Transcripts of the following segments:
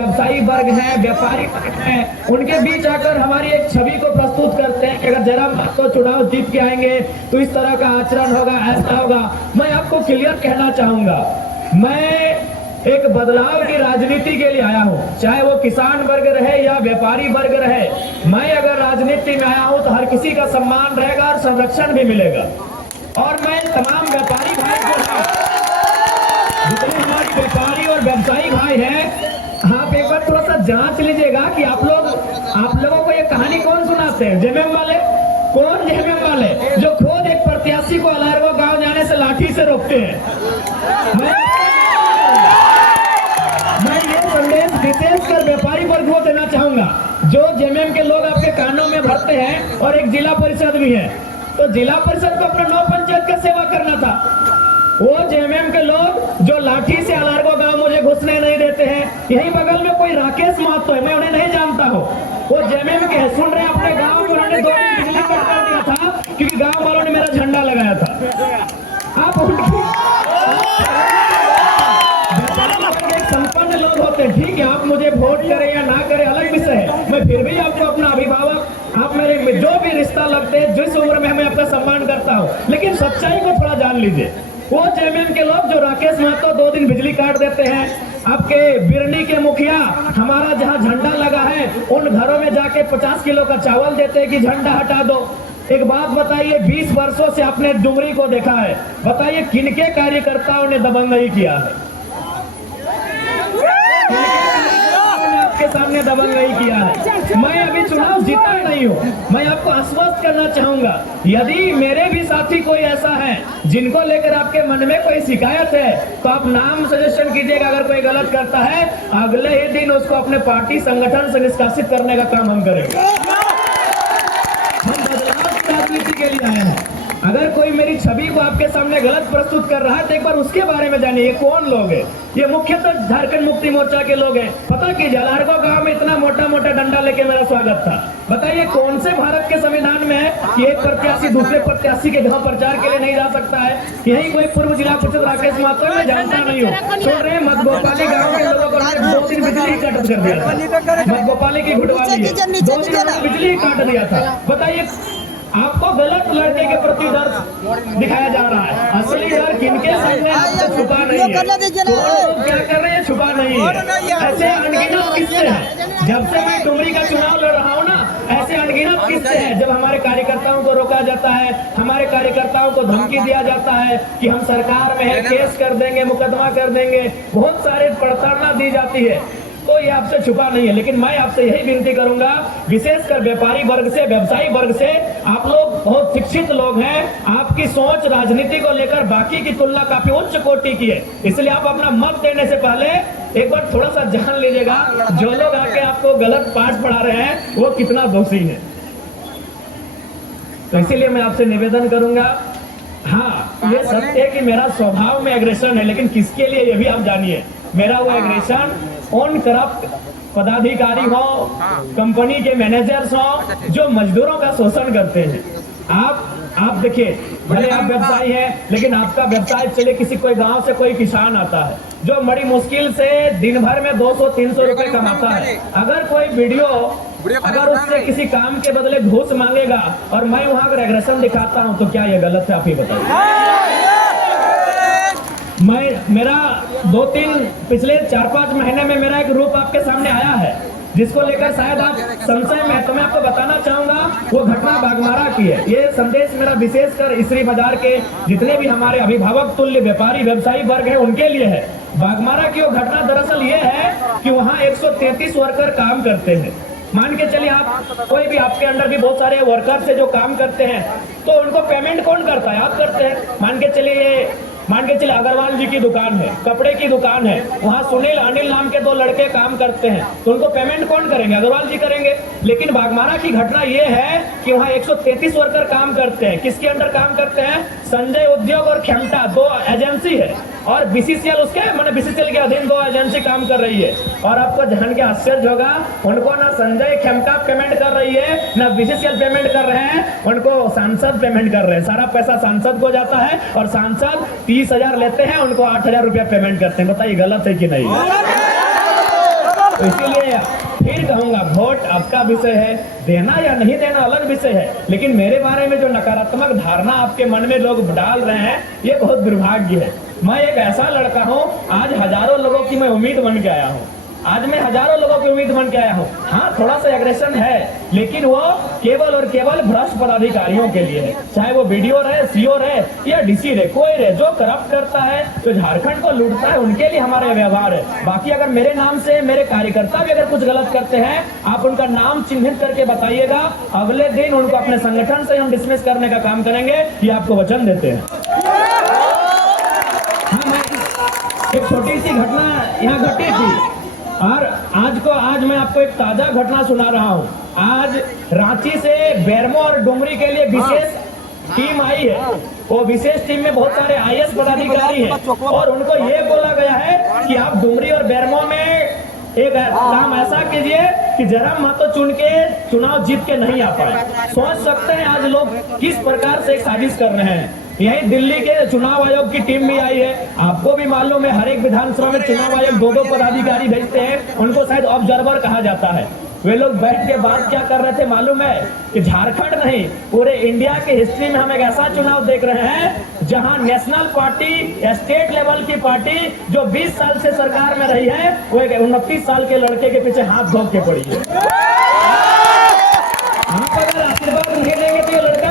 व्यवसायी वर्ग है, व्यापारी वर्ग है, उनके बीच आकर हमारी एक छवि को प्रस्तुत करते हैं कि अगर जयराम महतो चुनाव जीत के आएंगे तो इस तरह का आचरण होगा, ऐसा होगा। मैं आपको क्लियर कहना चाहूंगा, मैं एक बदलाव की राजनीति के लिए आया हूं, चाहे वो किसान वर्ग रहे या व्यापारी वर्ग रहे। मैं अगर राजनीति में आया हूं तो हर किसी का सम्मान रहेगा और संरक्षण भी मिलेगा। और मैं तमाम व्यापारी भाई को, जितने हमारे व्यापारी और व्यवसायी भाई हैं, आप एक बार थोड़ा सा जांच लीजिएगा कि आप लोगों को ये कहानी कौन सुनाते हैं? जेएमएम वाले। कौन जेएमएम वाले जो खुद एक प्रत्याशी को अलारगो गांव जाने से लाठी से रोकते हैं? मैं ये संदेश विशेषकर व्यापारी वर्ग को देना चाहूंगा। जो जेएमएम के लोग आपके कानों में भरते हैं और एक जिला परिषद भी है, तो जिला परिषद को अपना 9 पंचायत का सेवा करना था। वो जेएमएम के लोग जो लाठी से अलारगो गांव मुझे घुसने नहीं देते हैं, यही बगल में कोई राकेश महतो है, मैं उन्हें नहीं जानता हूँ, वो जेएमएम के सुन रहे हैं। अपने गांव में उन्होंने 2 दिन बिजली कट कर दिया था क्योंकि गांव वालों ने मेरा झंडा लगाया था। आप उनकी संपन्न लोग होते हैं, ठीक है, आप मुझे वोट करें या ना करें अलग विषय है, मैं फिर भी आपको अपना अभिभावक, आप मेरे जो भी रिश्ता लगते हैं, जिस उम्र में मैं आपका सम्मान करता हूँ, लेकिन सच्चाई को थोड़ा जान लीजिए। वो जेएमएम के लोग जो राकेश महतो 2 दिन बिजली काट देते हैं, आपके बिरनी के मुखिया हमारा जहाँ झंडा लगा है उन घरों में जाके 50 किलो का चावल देते हैं कि झंडा हटा दो। एक बात बताइए, 20 वर्षों से आपने डुमरी को देखा है, बताइए किनके कार्यकर्ताओं ने दबंगई किया है? आपके सामने दबंगई किया है। मैं अभी चुनाव जीता नहीं हूँ। मैं आपको आश्वस्त करना चाहूंगा, यदि मेरे भी साथी कोई ऐसा है जिनको लेकर आपके मन में कोई शिकायत है तो आप नाम सजेशन कीजिएगा। अगर कोई गलत करता है, अगले ही दिन उसको अपने पार्टी संगठन से निष्कासित करने का काम हम करेंगे। हम बदलाव की राजनीति के लिए आए हैं। अगर कोई मेरी छवि को आपके सामने गलत प्रस्तुत कर रहा है तो एक बार उसके बारे में जानिए, ये कौन लोग हैं? ये मुख्यतः झारखंड मुक्ति मोर्चा के लोग हैं। पता कीजिए, अलारगो गांव में इतना मोटा मोटा डंडा लेके मेरा स्वागत था। बताइए कौन से भारत के संविधान में है कि एक प्रत्याशी दूसरे प्रत्याशी के घर प्रचार के लिए नहीं जा सकता है? यही कोई पूर्व जिला परिषद राकेश महतो मैं जानता नहीं हूँ। सुन रहे मधगोपाली गाँव के लोगों को 2 दिन बिजली कट कर दिया था। मधगोपाली की घुटवाली है, 2 दिन बिजली काट दिया था। बताइए, आपको गलत लड़के के प्रति डर दिखाया जा रहा है। असली डर किनके सामने छुपा नहीं है। तो क्या कर रहे हैं? छुपा नहीं है। ऐसे अनगिनत किस्से हैं। जब से मैं डुमरी का चुनाव लड़ रहा हूँ ना, ऐसे अनगिनत किस्से हैं जब हमारे कार्यकर्ताओं को रोका जाता है, हमारे कार्यकर्ताओं को धमकी दिया जाता है कि हम सरकार में है, केस कर देंगे, मुकदमा कर देंगे, बहुत सारे प्रताड़ना दी जाती है। तो ये आपसे छुपा नहीं है। लेकिन मैं आपसे यही विनती करूंगा, विशेषकर व्यापारी वर्ग से, व्यवसायी वर्ग से, आप लोग बहुत शिक्षित लोग हैं, आपकी सोच राजनीति को लेकर बाकी की तुलना काफी उच्च कोटि की है, इसलिए आप अपना मत देने से पहले एक बार थोड़ा सा जान लीजिएगा जो लोग आके आपको गलत पाठ पढ़ा रहे हैं वो कितना दोषी है। तो इसीलिए मैं आपसे निवेदन करूंगा, हाँ ये सत्य है कि मेरा स्वभाव में एग्रेशन है, लेकिन किसके लिए ये भी आप जानिए। मेरा वो एग्रेशन उन करप्ट पदाधिकारी हो, कंपनी के मैनेजर्स हो जो मजदूरों का शोषण करते हैं। आप देखिए, भले आप व्यवसायी हैं, लेकिन आपका व्यवसाय चले, किसी कोई गांव से कोई किसान आता है जो बड़ी मुश्किल से दिन भर में 200-300 रुपए कमाता है। अगर कोई वीडियो अगर उससे किसी काम के बदले घूस मांगेगा और मैं वहां अगर एग्रेशन दिखाता हूं तो क्या ये गलत है? आप ही बताइए। मेरा 2-3 पिछले 4-5 महीने में मेरा एक रूप आपके सामने आया है जिसको लेकर शायद आप संशय में, तो मैं आपको बताना चाहूंगा वो घटना बागमारा की है। ये संदेश मेरा विशेषकर इसरी बाजार के जितने भी हमारे अभिभावक तुल्य व्यापारी व्यवसायी वर्ग है उनके लिए है। बागमारा की वो घटना दरअसल ये है कि वहाँ 133 वर्कर काम करते हैं। मान के चलिए, आप कोई भी, आपके अंडर भी बहुत सारे वर्कर्स है जो काम करते हैं, तो उनको पेमेंट कौन करता है? आप करते हैं। मान के चलिए अग्रवाल जी की दुकान है, कपड़े की दुकान है, वहाँ सुनील अनिल नाम के 2 लड़के काम करते हैं, तो उनको पेमेंट कौन करेंगे? अग्रवाल जी करेंगे। लेकिन बागमारा की घटना ये है कि वहाँ 133 वर्कर काम करते हैं। किसके अंडर काम करते हैं? संजय उद्योग और खेमटा 2 एजेंसी है, और बीसीसीएल उसके मैंने बीसीसीएल के अधीन 2 एजेंसी काम कर रही है। और आपको जान के आश्चर्य होगा, उनको ना संजय खेमटा पेमेंट कर रही है ना बीसीसीएल पेमेंट कर रहे हैं, उनको सांसद पेमेंट कर रहे हैं। सारा पैसा सांसद को जाता है और सांसद 30,000 लेते हैं, उनको 8,000 रुपया पेमेंट करते हैं। बताइए गलत है कि नहीं? तो इसीलिए फिर कहूंगा, वोट आपका विषय है, देना या नहीं देना अलग विषय है, लेकिन मेरे बारे में जो नकारात्मक धारणा आपके मन में लोग डाल रहे हैं, ये बहुत दुर्भाग्य है। मैं एक ऐसा लड़का हूँ, आज हजारों लोगों की मैं उम्मीद बन के आया हूँ, आज मैं हजारों लोगों की उम्मीद बन के आया हूँ। हाँ, थोड़ा सा एग्रेशन है, लेकिन वो केवल और केवल भ्रष्ट पदाधिकारियों के लिए है, चाहे वो बीडीओ रहे, सीओ रहे या डीसी रहे, कोई रहे, जो करप्ट करता है, जो झारखंड को लूटता है, उनके लिए हमारे व्यवहार है। बाकी अगर मेरे नाम से मेरे कार्यकर्ता भी अगर कुछ गलत करते हैं, आप उनका नाम चिन्हित करके बताइएगा, अगले दिन उनको अपने संगठन से हम डिसमिस करने का काम करेंगे, ये आपको वचन देते हैं। एक छोटी सी घटना यहाँ घटी थी और आज मैं आपको एक ताजा घटना सुना रहा हूँ। आज रांची से बेरमो और डुमरी के लिए विशेष टीम आई है। वो विशेष टीम में बहुत सारे आईएएस पदाधिकारी हैं और उनको ये बोला गया है कि आप डुमरी और बेरमो में एक काम ऐसा कीजिए कि जयराम महतो चुन के चुनाव जीत के नहीं आ पाए। सोच सकते हैं आज लोग किस प्रकार से एक साजिश कर रहे हैं। यही दिल्ली के चुनाव आयोग की टीम भी आई है। आपको भी मालूम है, हर एक विधानसभा में चुनाव आयोग 2-2 पदाधिकारी भेजते हैं, उनको शायद ऑब्जर्वर कहा जाता है। वे लोग बैठ के बात क्या कर रहे थे मालूम है कि झारखंड नहीं, पूरे इंडिया की हिस्ट्री में हम एक ऐसा चुनाव देख रहे हैं जहां नेशनल पार्टी, स्टेट लेवल की पार्टी जो 20 साल से सरकार में रही है, वो 29 साल के लड़के के पीछे हाथ धो के पड़ी है। आप अगर आशीर्वाद नहीं देंगे तो ये लड़का,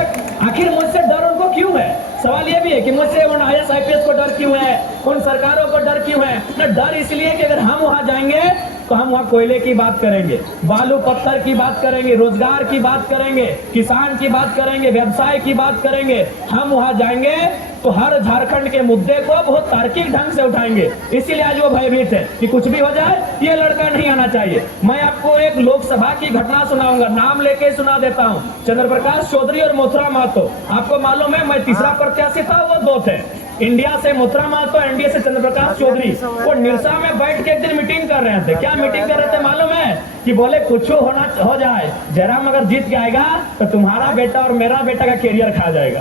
आखिर मुझसे डर उनको क्यों है? सवाल ये भी है कि मुझसे उन आईएएस आईपीएस को डर क्यों है, उन सरकारों को डर क्यों है? ना, डर इसलिए कि अगर हम वहां जाएंगे तो हम वहाँ कोयले की बात करेंगे, बालू पत्थर की बात करेंगे, रोजगार की बात करेंगे, किसान की बात करेंगे, व्यवसाय की बात करेंगे। हम वहाँ जाएंगे तो हर झारखंड के मुद्दे को बहुत तार्किक ढंग से उठाएंगे। इसीलिए आज वो भयभीत है कि कुछ भी हो जाए, ये लड़का नहीं आना चाहिए। मैं आपको एक लोकसभा की घटना सुनाऊंगा, नाम लेके सुना देता हूँ। चंद्र प्रकाश चौधरी और मोथरा महतो, आपको मालूम है मैं तीसरा प्रत्याशी था, वो 2 थे। इंडिया से मोथरा महतो, एनडीए से चंद्र प्रकाश चौधरी। वो निरसा में बैठ के एक दिन मीटिंग कर रहे थे। क्या मीटिंग कर रहे थे मालूम है? कि बोले कुछ हो जाए, जयराम अगर जीत के आएगा तो तुम्हारा बेटा और मेरा बेटा का कैरियर खा जाएगा।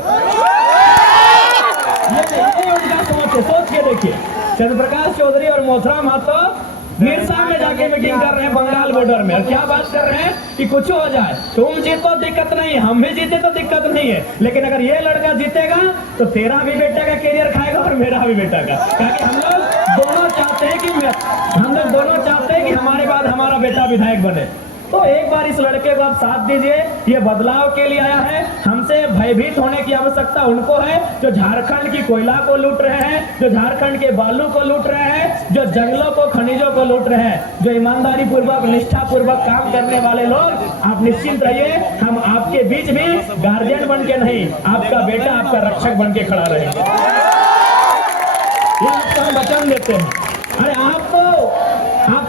ये उनका सोच के देखिए, चंद्र प्रकाश चौधरी और मोथरा महतो निरसा में जाके मीटिंग कर रहे हैं बंगाल बॉर्डर में, और क्या बात कर रहे हैं कि कुछ हो जाए, तुम जीतो दिक्कत नहीं है, हम भी जीते तो दिक्कत नहीं है, लेकिन अगर ये लड़का जीतेगा तो तेरा भी बेटा का कैरियर खाएगा और मेरा भी बेटा का। क्योंकि हम लोग दोनों चाहते हैं कि हमारे बाद हमारा बेटा विधायक बने। तो एक बार इस लड़के को आप साथ दीजिए, ये बदलाव के लिए आया है। हमसे भयभीत होने की आवश्यकता उनको है जो झारखंड की कोयला को लूट रहे हैं, जो झारखंड के बालू को लूट रहे हैं, जो जंगलों को, खनिजों को लूट रहे हैं, जो ईमानदारी पूर्वक, निष्ठा पूर्वक काम करने वाले लोग। आप निश्चिंत रहिए, हम आपके बीच भी गार्जियन बन के नहीं, आपका बेटा आपका रक्षक बन के खड़ा रहेगा। ये आपको हम वचन देते हैं। अरे आप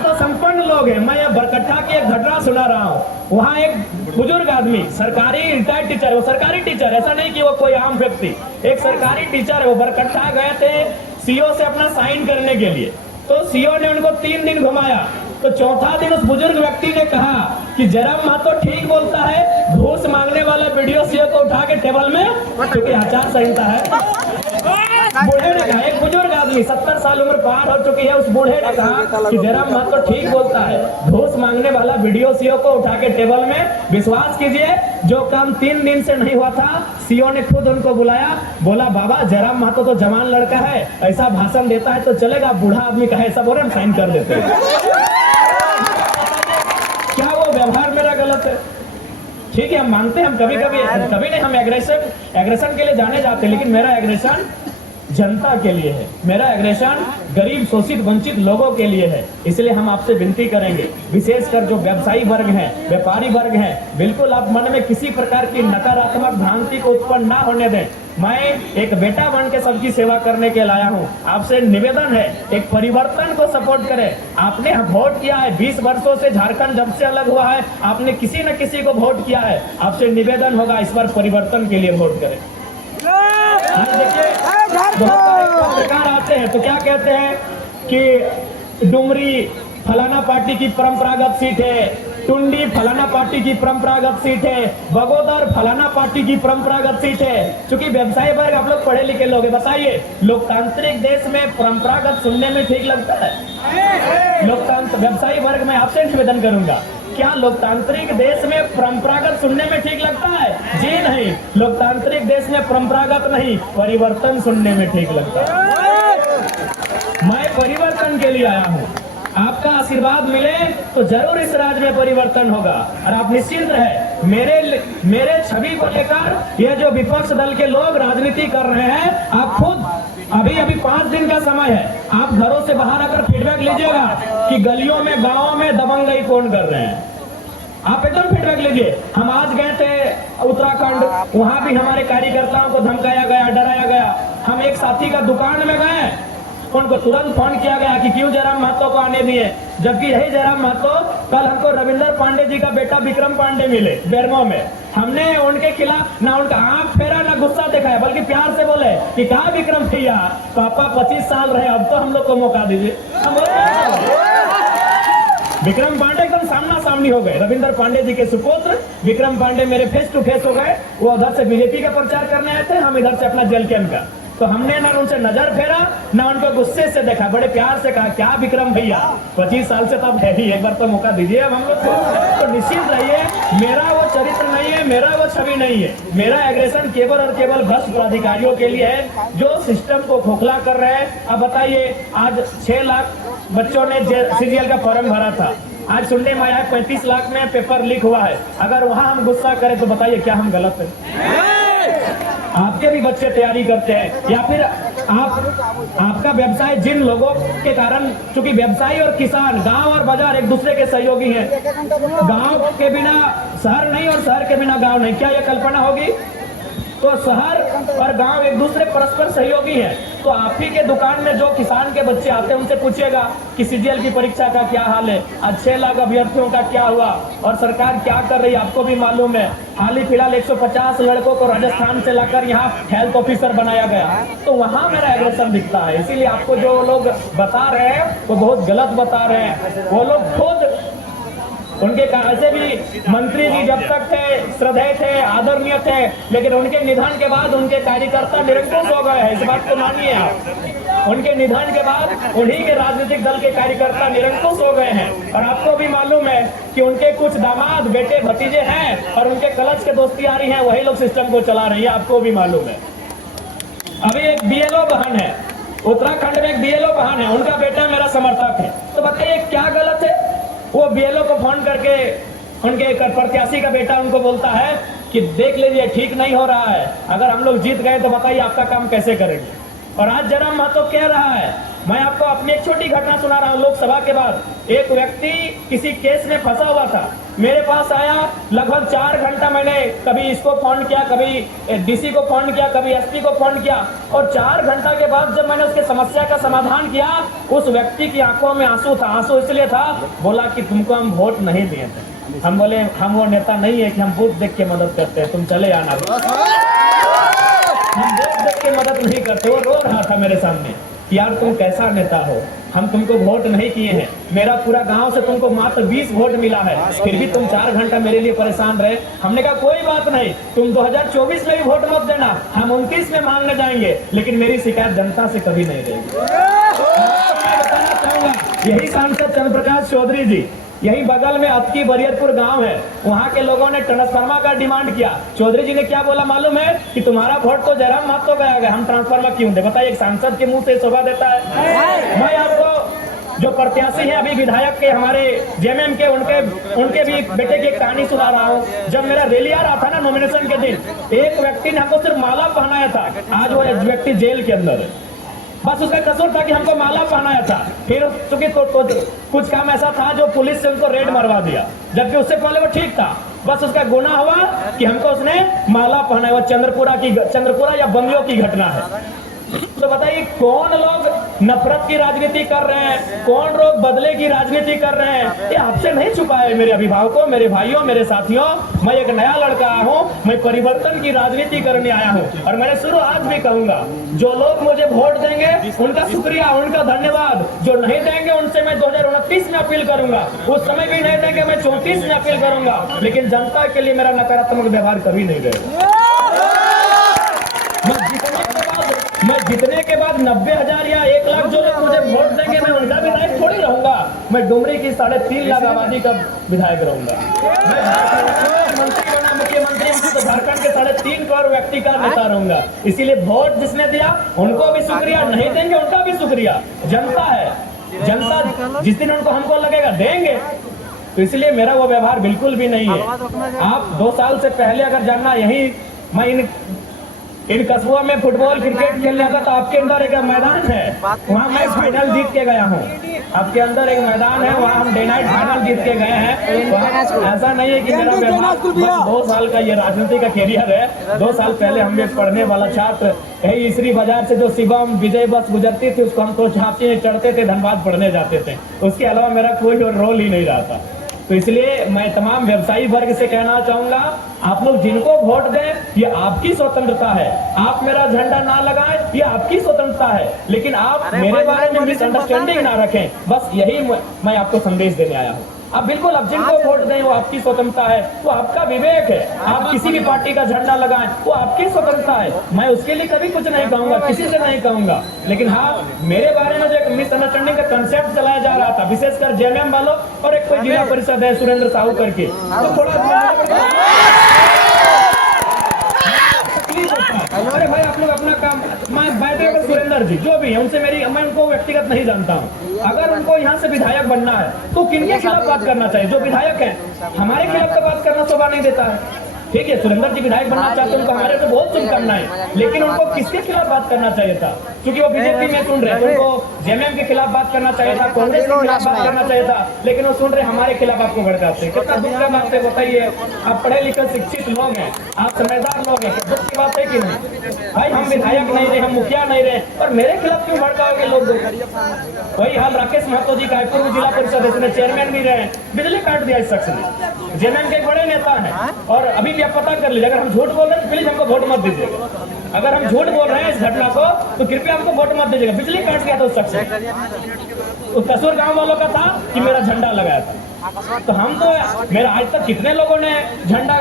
तो संपन्न लोग हैं। मैं यहाँ बरकट्ठा की एक घटना सुना रहा हूँ। वहाँ एक बुजुर्ग आदमी, सरकारी रिटायर्ड टीचर, वो सरकारी टीचर, ऐसा नहीं कि वो कोई आम व्यक्ति, एक सरकारी टीचर है। वो बरकट्ठा गए थे सीओ से अपना साइन करने के लिए, तो सीओ ने उनको 3 दिन घुमाया। तो चौथा दिन उस बुजुर्ग व्यक्ति ने कहा कि जयराम महतो ठीक बोलता है, घूस मांगने वाले वीडियो सीओ को उठा के टेबल में, क्योंकि आचार संहिता है। बूढ़े ने कहा, एक बुजुर्ग आदमी 70 साल उम्र पार हो चुकी है, उस बूढ़े ने कहा कि जयराम महतो ठीक बोलता है, घूस मांगने वाला वीडियो सीओ को उठा के टेबल में। विश्वास कीजिए, जो काम 3 दिन से नहीं हुआ था, सीओ ने खुद उनको बुलाया, बोला बाबा जयराम महतो तो जवान लड़का है, ऐसा भाषण देता है तो चलेगा, बूढ़ा आदमी कहे ऐसा बोले, हम साइन कर देते हैं। क्या वो व्यवहार मेरा गलत है? ठीक है, हम मानते हैं, हम कभी नहीं, हम एग्रेशन के लिए जाने जाते हैं, लेकिन मेरा एग्रेशन जनता के लिए है, मेरा एग्रेशन गरीब, शोषित, वंचित लोगों के लिए है। इसलिए हम आपसे विनती करेंगे, विशेषकर जो व्यवसायी वर्ग हैं, व्यापारी वर्ग हैं, बिल्कुल आप मन में किसी प्रकार की नकारात्मक भ्रांति को उत्पन्न ना होने दें। मैं एक बेटा बन के सबकी सेवा करने के लाया हूँ। आपसे निवेदन है, एक परिवर्तन को सपोर्ट करें। आपने वोट किया है, 20 वर्षों से झारखंड जब से अलग हुआ है, आपने किसी न किसी को वोट किया है। आपसे निवेदन होगा, इस बार परिवर्तन के लिए वोट करें। देखिए, बहुत सारे पत्रकार आते हैं तो क्या कहते हैं कि डुमरी फलाना पार्टी की परंपरागत सीट है, टुंडी फलाना पार्टी की परंपरागत सीट है, बगोदर फलाना पार्टी की परंपरागत सीट है। क्योंकि व्यवसायी वर्ग आप लोग पढ़े लिखे लोग हैं, बताइए लोकतांत्रिक देश में परंपरागत सुनने में ठीक लगता है? लोकतंत्र व्यवसायी वर्ग में आपसे निवेदन करूंगा, क्या लोकतांत्रिक देश में परंपरागत सुनने में ठीक लगता है? जी नहीं, लोकतांत्रिक देश में परंपरागत नहीं, परिवर्तन सुनने में ठीक लगता है। मैं परिवर्तन के लिए आया हूँ, आपका आशीर्वाद मिले तो जरूर इस राज्य में परिवर्तन होगा। और आप निश्चिंत रहे, मेरे छवि को लेकर ये जो विपक्ष दल के लोग राजनीति कर रहे हैं, आप खुद अभी 5 दिन का समय है, आप घरों से बाहर आकर फीडबैक लीजिएगा कि गलियों में गाँव में दबंगई कौन कर रहे हैं। आप एकदम फीडबैक लीजिए। हम आज गए थे उत्तराखंड, वहां भी हमारे कार्यकर्ताओं को धमकाया गया, डराया गया। हम एक साथी का दुकान में गए, उनको तुरंत फोन किया गया कि क्यों जयराम महतो को आने दिए, जबकि यही जयराम महतो कल हमको रविंदर पांडे जी का बेटा विक्रम पांडे मिले बेरमो में। हमने उनके खिलाफ ना उनका आंख फेरा ना गुस्सा दिखाया, बल्कि प्यार से बोले कि कहा विक्रम भैया, पापा 25 साल रहे, अब तो हम लोग को मौका दीजिए। विक्रम पांडे एकदम सामना सामनी हो गए। रविंदर पांडे जी के सुपुत्र विक्रम पांडे मेरे फेस टू फेस हो गए। वो उधर से बीजेपी का प्रचार करने आए थे, हम इधर से अपना जेल कैंप का। तो हमने ना उनसे नजर फेरा ना उनको गुस्से से देखा, बड़े प्यार से कहा क्या विक्रम भैया 25 साल से तब है ही, एक बार तो मौका दीजिए अब हम लोग को। तो निश्चित रहिए, मेरा वो चरित्र नहीं है, मेरा वो छवि नहीं है। मेरा एग्रेशन केवल और केवल भ्रष्ट अधिकारियों के लिए है जो सिस्टम को खोखला कर रहे हैं। अब बताइए, आज 6 लाख बच्चों ने सीजीएल का फॉर्म भरा था, आज सुनने में आया 35 लाख में पेपर लीक हुआ है। अगर वहां हम गुस्सा करें तो बताइए क्या हम गलत है? आपके भी बच्चे तैयारी करते हैं, या फिर आपका व्यवसाय जिन लोगों के कारण, क्योंकि व्यवसायी और किसान, गांव और बाजार एक दूसरे के सहयोगी हैं। गांव के बिना शहर नहीं और शहर के बिना गांव नहीं, क्या यह कल्पना होगी? तो शहर और गांव एक दूसरे परस्पर सहयोगी हैं। तो आप ही के दुकान में जो किसान के बच्चे आते हैं उनसे पूछेगा कि सीजीएल की परीक्षा का क्या हाल है, आज 6 लाख अभ्यर्थियों का क्या हुआ और सरकार क्या कर रही है, आपको भी मालूम है। हाल ही फिलहाल 150 लड़कों को राजस्थान से लाकर यहाँ हेल्थ ऑफिसर बनाया गया, तो वहाँ मेरा एग्रेशन दिखता है। इसीलिए आपको जो लोग बता रहे हैं वो बहुत गलत बता रहे हैं। वो लोग खुद उनके ऐसे भी मंत्री जी जब तक थे श्रद्धेय थे, आदरणीय थे, लेकिन उनके निधन के बाद उनके कार्यकर्ता निरंकुश हो गए हैं। इस बात को मानिए आप, उनके निधन के बाद उन्हीं के राजनीतिक दल के कार्यकर्ता निरंकुश हो गए हैं। और आपको भी मालूम है कि उनके कुछ दामाद बेटे भतीजे हैं और उनके कलश के दोस्तियारी हैं, वही लोग सिस्टम को चला रही है, आपको भी मालूम है। अभी एक बीएलओ बहन है, उत्तराखंड में एक बीएलओ बहन है, उनका बेटा मेरा समर्थक है। तो बताइए क्या गलत है? वो बीएलओ को फोन करके उनके प्रत्याशी का बेटा उनको बोलता है कि देख लीजिए ठीक नहीं हो रहा है, अगर हम लोग जीत गए तो बताइए आपका काम कैसे करेंगे। और आज जयराम महतो कह रहा है, मैं आपको अपनी एक छोटी घटना सुना रहा हूँ। लोकसभा के बाद एक व्यक्ति किसी केस में फंसा हुआ था, मेरे पास आया, लगभग 4 घंटा मैंने कभी इसको फोन किया, कभी डीसी को फोन किया, कभी एसपी को फोन किया, और 4 घंटा के बाद जब मैंने उसके समस्या का समाधान किया, उस व्यक्ति की आंखों में आंसू था। आंसू इसलिए था, बोला कि तुमको हम वोट नहीं दिए थे। हम बोले हम वो नेता नहीं है कि हम वोट देख के मदद करते हैं, तुम चले आना। हम वोट देख के मदद नहीं करते। वो रो रहा था मेरे सामने, यार तुम कैसा नेता हो, हम तुमको वोट नहीं किए हैं, मेरा पूरा गांव से तुमको मात्र 20 वोट मिला है, फिर भी तुम 4 घंटा मेरे लिए परेशान रहे। हमने कहा कोई बात नहीं, तुम 2024 में भी वोट मत देना, हम 29 में मांगने जाएंगे, लेकिन मेरी शिकायत जनता से कभी नहीं रहेगी। मैं बताना चाहूंगा, यही सांसद चंद्र प्रकाश चौधरी जी, यही बगल में अतकी बरियतपुर गांव है, वहां के लोगों ने ट्रांसफार्मर का डिमांड किया। चौधरी जी ने क्या बोला मालूम है? कि तुम्हारा वोट तो जयराम महतो को गया, हम ट्रांसफार्मर क्यों दे? बताइए, एक सांसद के मुंह से शोभा देता है? मैं आपको जो प्रत्याशी है अभी विधायक के हमारे जेएमएम के, उनके भी बेटे की एक कहानी सुना रहा हूँ। जब मेरा रैली आ रहा था ना नॉमिनेशन के दिन, एक व्यक्ति ने हमको सिर्फ माला पहनाया था, आज वो व्यक्ति जेल के अंदर है। बस उसका कसूर था कि हमको माला पहनाया था, फिर चूंकि तो कुछ काम ऐसा था जो पुलिस से उनको रेड मरवा दिया, जबकि उससे पहले वो ठीक था। बस उसका गुनाह हुआ कि हमको उसने माला पहनाया। वो चंद्रपुरा या बंगियों की घटना है। तो बताइए कौन लोग नफरत की राजनीति कर रहे हैं, कौन लोग बदले की राजनीति कर रहे हैं? ये आपसे नहीं छुपा है मेरे अभिभावकों, मेरे भाइयों, मेरे साथियों। मैं एक नया लड़का आया हूँ, मैं परिवर्तन की राजनीति करने आया हूँ। और मैंने शुरू आज भी कहूंगा, जो लोग मुझे वोट देंगे उनका शुक्रिया, उनका धन्यवाद। जो नहीं देंगे उनसे मैं 2029 में अपील करूंगा, उस समय भी नहीं देंगे मैं 34 में अपील करूंगा, लेकिन जनता के लिए मेरा नकारात्मक व्यवहार कभी नहीं रहेगा। मैं जितने के बाद 90,000 या 1 लाख जो लोग मुझे वोट देंगे मैं उनका विधायक थोड़ी रहूंगा। मैं डुमरी की 3.5 लाख आबादी का विधायक रहूंगा। मैं मंत्री बना, मुख्यमंत्री तो झारखंड के 3.5 करोड़ व्यक्ति का नेता रहूंगा। इसीलिए वोट जिसने दिया उनको भी शुक्रिया, नहीं देंगे उनका भी शुक्रिया। जनता है, जनता जिस दिन उनको हमको लगेगा देंगे, तो इसलिए मेरा वो व्यवहार बिल्कुल भी नहीं है। आप 2 साल से पहले अगर जानना, यही मैं इन कस्बों में फुटबॉल क्रिकेट खेलने आता तो आपके अंदर एक मैदान है, वहाँ मैं फाइनल जीत के गया हूँ। आपके अंदर एक मैदान है, वहाँ हम डे नाइट फाइनल जीत के गए हैं। ऐसा नहीं है कि मेरा व्यवहार बस 2 साल का ये राजनीति का कैरियर है। 2 साल पहले हम भी पढ़ने वाला छात्र यही इसरी बाजार से जो शिवम विजय बस गुजरती थी उसको हम तो झांसी चढ़ते थे, धनबाद पढ़ने जाते थे। उसके अलावा मेरा कोई और रोल ही नहीं रहा था। तो इसलिए मैं तमाम व्यवसायी वर्ग से कहना चाहूंगा, आप लोग जिनको वोट दें ये आपकी स्वतंत्रता है। आप मेरा झंडा ना लगाएं ये आपकी स्वतंत्रता है, लेकिन आप मेरे बारे में मिसअंडरस्टैंडिंग ना रखें। बस यही मैं आपको संदेश देने आया हूँ। आप बिल्कुल अब जिनको वोट दें वो आपकी स्वतंत्रता है, वो आपका विवेक है। आप किसी भी पार्टी का झंडा लगाएं वो आपकी स्वतंत्रता है। मैं उसके लिए कभी कुछ नहीं कहूंगा, किसी से नहीं कहूंगा। लेकिन हाँ, मेरे बारे में जो एक मिसअंडरस्टैंडिंग का कंसेप्ट चलाया जा रहा था, विशेषकर जेएमएम वालों और एक कोई जिला परिषद है सुरेंद्र साहू करके, तो थोड़ा अरे भाई आप लोग अपना काम, मैं बैठे सुरेंद्र जी जो भी है उनसे मैं उनको व्यक्तिगत नहीं जानता हूँ। अगर उनको यहाँ से विधायक बनना है तो किनके खिलाफ बात करना चाहिए? जो विधायक हैं हमारे खिलाफ तो बात करना शोभा नहीं देता है। ठीक है, सुरेंद्र जी विधायक बनना चाहते हैं, उनको हमारे तो बहुत शुभकामनाएं, लेकिन उनको किसके खिलाफ बात करना चाहिए था? क्योंकि वो बीजेपी में सुन रहे, उनको जेएमएम के खिलाफ बात करना चाहिए था, कांग्रेस के खिलाफ बात करना चाहिए था, लेकिन वो सुन रहे हमारे खिलाफ आपको भड़काते हैं। कितना दुख का बात है बताइए। आप पढ़े लिखे शिक्षित लोग हैं, आप समझदार लोग हैं, दुख की बात है कि नहीं? भाई हम विधायक नहीं रहे, हम मुखिया नहीं रहे, और मेरे खिलाफ क्यों भड़काओगे लोग? वही हाल राकेश महतो जी का है, पूर्व जिला परिषद है, इसमें चेयरमैन भी रहे, बिजली काट दिया इस शख्स ने। जेएमएम के बड़े नेता है, और अभी आप पता कर लीजिए, अगर हम झूठ बोल रहे हैं तो प्लीज हमको वोट मत दीजिएगा। अगर हम झूठ बोल रहे हैं इस घटना को तो कृपया हमको वोट मत दीजिएगा। बिजली काट दिया था उस शख्स ने, तो कसूर गांव वालों का था कि मेरा झंडा लगाया था। तो हम तो मेरा आज तक कितने लोगों ने झंडा,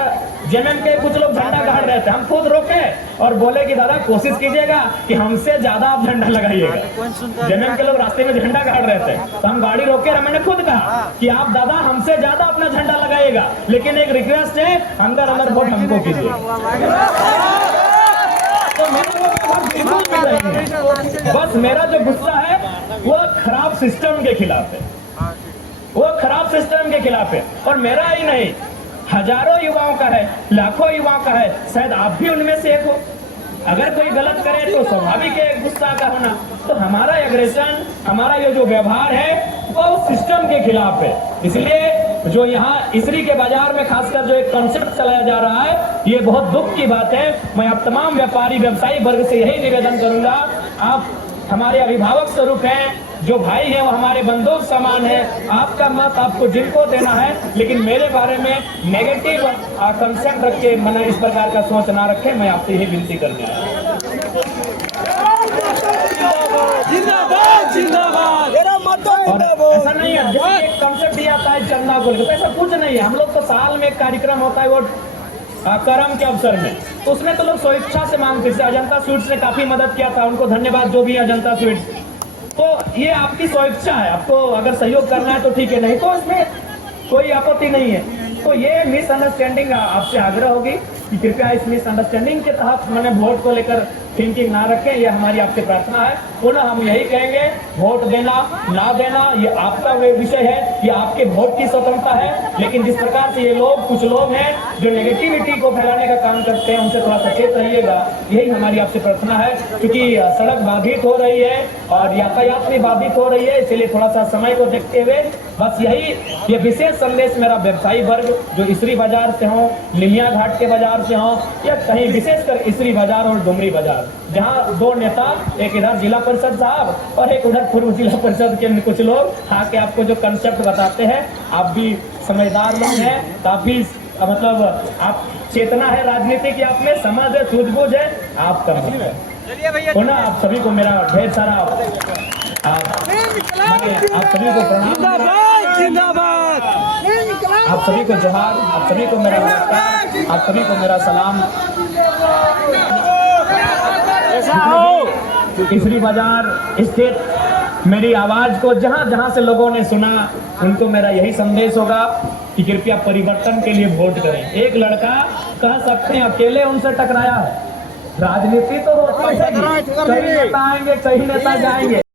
जेएमएम के कुछ लोग झंडा गाड़ रहे थे, हम खुद रोके और बोले कि दादा कोशिश कीजिएगा कि हमसे ज्यादा आप झंडा लगाइएगा। जेएमएम के लोग रास्ते में झंडा गाड़ रहे थे तो हम गाड़ी रोके और मैंने खुद कहा कि आप दादा हमसे ज्यादा अपना झंडा लगाइएगा, लेकिन एक रिक्वेस्ट है, अंदर अंदर वोट हमको कीजिए। तो मेरा बिल्कुल भी नहीं है। बस मेरा जो गुस्सा है वो खराब सिस्टम के खिलाफ है, वो खराब सिस्टम के खिलाफ है। और मेरा ही नहीं, हजारों युवाओं का है, लाखों युवाओं का है, शायद आप भी उनमें से एक हो। अगर कोई गलत करे तो स्वाभाविक है गुस्सा का होना। तो हमारा एग्रेशन, हमारा ये जो व्यवहार है वो उस सिस्टम के खिलाफ है। इसलिए जो यहाँ इसरी के बाजार में खासकर जो एक कॉन्सेप्ट चलाया जा रहा है, ये बहुत दुख की बात है। मैं आप तमाम व्यापारी व्यवसायी वर्ग से यही निवेदन करूंगा, आप हमारे अभिभावक स्वरूप हैं, जो भाई है वो हमारे बंधुक समान है। आपका मत आपको जिनको देना है, लेकिन मेरे बारे में नेगेटिव कंसेप्ट रख के मैंने इस प्रकार का सोच ना रखे। मैं आपसे यही विनती करने आया। और ऐसा नहीं है जैसे एक कंसेप्ट दिया था चंदा को, तो ऐसा कुछ नहीं है। हम लोग तो साल में एक कार्यक्रम होता है वो करम के अवसर में, तो उसमें तो लोग स्वेच्छा से मांगते थे। अजंता स्वीट्स ने काफी मदद किया था, उनको धन्यवाद जो भी अजंता स्वीट्स। तो ये आपकी स्वेच्छा है, आपको अगर सहयोग करना है तो ठीक है, नहीं तो इसमें कोई आपत्ति नहीं है। तो ये मिसअंडरस्टैंडिंग आपसे आग्रह होगी कि कृपया इस मिसअंडरस्टैंडिंग के तहत मैंने वोट को लेकर थिंकिंग ना रखें, ये हमारी आपसे प्रार्थना है। पुनः हम यही कहेंगे, वोट देना ना देना ये आपका विषय है, ये आपके वोट की स्वतंत्रता है। लेकिन जिस प्रकार से ये लोग, कुछ लोग हैं जो नेगेटिविटी को फैलाने का काम करते हैं, उनसे थोड़ा सचेत रहिएगा, यही हमारी आपसे प्रार्थना है। क्योंकि सड़क बाधित हो रही है और यातायात भी बाधित हो रही है, इसलिए थोड़ा सा समय को देखते हुए बस यही ये विशेष संदेश मेरा व्यवसायी वर्ग जो इसरी बाजार से हो, लिहिया घाट के बाजार से हो, या कहीं विशेषकर इसरी बाजार और डुमरी बाजार, साहब, जहाँ दो नेता, एक इधर जिला परिषद साहब और एक उधर पूर्व जिला परिषद के कुछ लोग आके आपको जो कंसेप्ट बताते हैं, आप भी समझदार लोग हैं, काफी मतलब आप चेतना है राजनीति की, आप में समझ है, सूझबूझ है, आप कर हो ना। आप सभी को मेरा ढेर सारा आप सभी को प्रणाम, आप सभी को जोहार, आप सभी को मेरा नमस्कार, आप सभी को मेरा सलाम। तीसरी बाजार स्थित मेरी आवाज को जहां जहां से लोगों ने सुना, उनको मेरा यही संदेश होगा कि कृपया परिवर्तन के लिए वोट करें। एक लड़का कह सकते हैं अकेले उनसे टकराया है, राजनीति तो रोज कई नेता आएंगे, कई नेता जाएंगे।